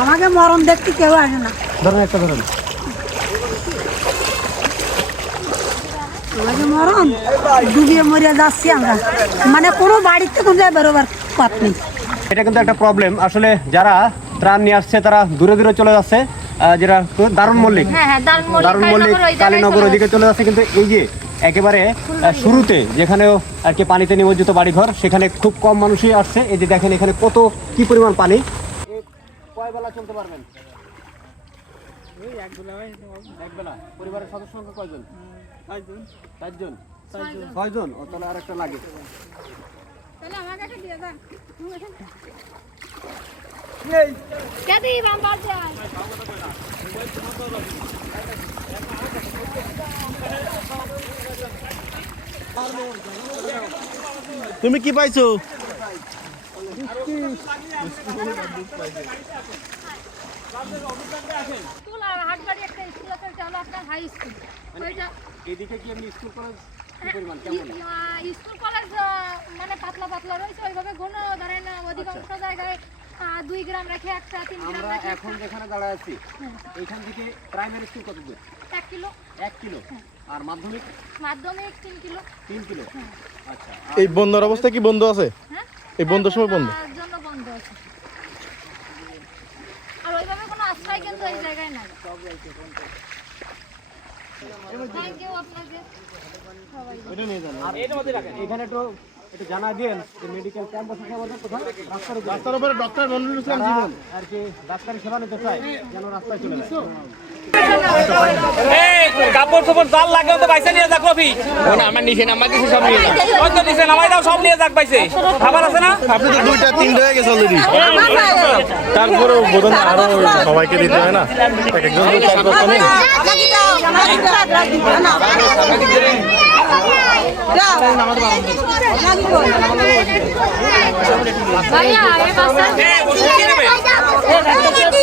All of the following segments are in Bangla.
আমাকে মরণ দেখতে কেউ আসে না। ধরেন একটা ধরেন। আমাকে মরণ? ডুবিয়ে মরিয়া যাচ্ছি আমরা। মানে কোনো বাড়িতে বেরোবার পথ নেই। এটা কিন্তু একটা প্রবলেম আসলে যারা ত্রাণ নিয়ে আসছে তারা দূরে দূরে চলে যাচ্ছে আহ, যেটা তো দারুণ মল্লিক। হ্যাঁ হ্যাঁ দারুণ মল্লিক দারুণ মল্লিক কালীনগর ওইদিকে চলে যাচ্ছে কিন্তু এই যে একেবারে শুরুতে যেখানেও আর কি পানিতে নিমজ্জিত বাড়িঘর সেখানে খুব কম মানুষই আসছে। এই যে দেখেন এখানে কত কি পরিমাণ পানি? কয় বেলা চলতে পারবেন? এক বেলা পরিবারের সদস্য সংখ্যা কয়জন? চারজন। ছয়জন? ও তাহলে আর একটা লাগে। তাহলে আমাকে একটা দিয়ে দেন কে দিই বাম পাশে তুমি কি পাইছো? এদিকে কি এমনি স্কুল কলেজ স্কুল কলেজ মানে পাতলা পাতলা রয়েছে ওইভাবে কোনো ধরেন অধিকাংশ জায়গায় দুই গ্রাম রেখে একটা তিন গ্রাম রেখে এখন যেখানে দাঁড়ায় আছি এইখান থেকে প্রাইমারি স্কুল কত দূর এক কিলো এক কিলো আর মাধ্যমিক মাধ্যমিক তিন কিলো তিন কিলো আচ্ছা এই বন্ধর অবস্থা কি বন্ধ আছে? এই বন্ধের সময় বন্ধ? জন্য বন্ধ আছে। আর ওইভাবে কোনো আশ্রয় কিন্তু এই জায়গায় নাই। থ্যাংক ইউ আপনাকে। সবাই আর এখানে একটু একটু জানা দিন যে মেডিকেল ক্যাম্প বসেছে আমাদের কোথায় রাস্তার উপরে। রাস্তার উপরে ডক্টর মনিরুল ইসলাম জীবন। আর কি ডাক্তারি সেবা নিতে চায় যেন রাস্তায় চলে যায়। এই কাপড় চোপড় জাল লাগে তো পাইছে নিয়ে যাক রফি আমার নিচে নামাই দিছে সব নিয়ে যাক ওই তো নিচে নামাই দাও সব নিয়ে যাক পাইছে খাবার আছে না আপনি তো দুইটা তিনটা হয়ে গেছে অলরেডি তারপরেও বোধন আরও সবাইকে দিতে হয় না এক একজন তো চার পাঁচটা নেই ভাইয়া এই বাসা এই ওষুধ কি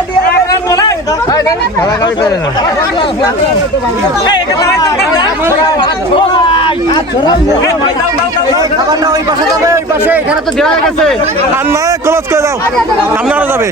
গালাগালি করে না সামনে যাবে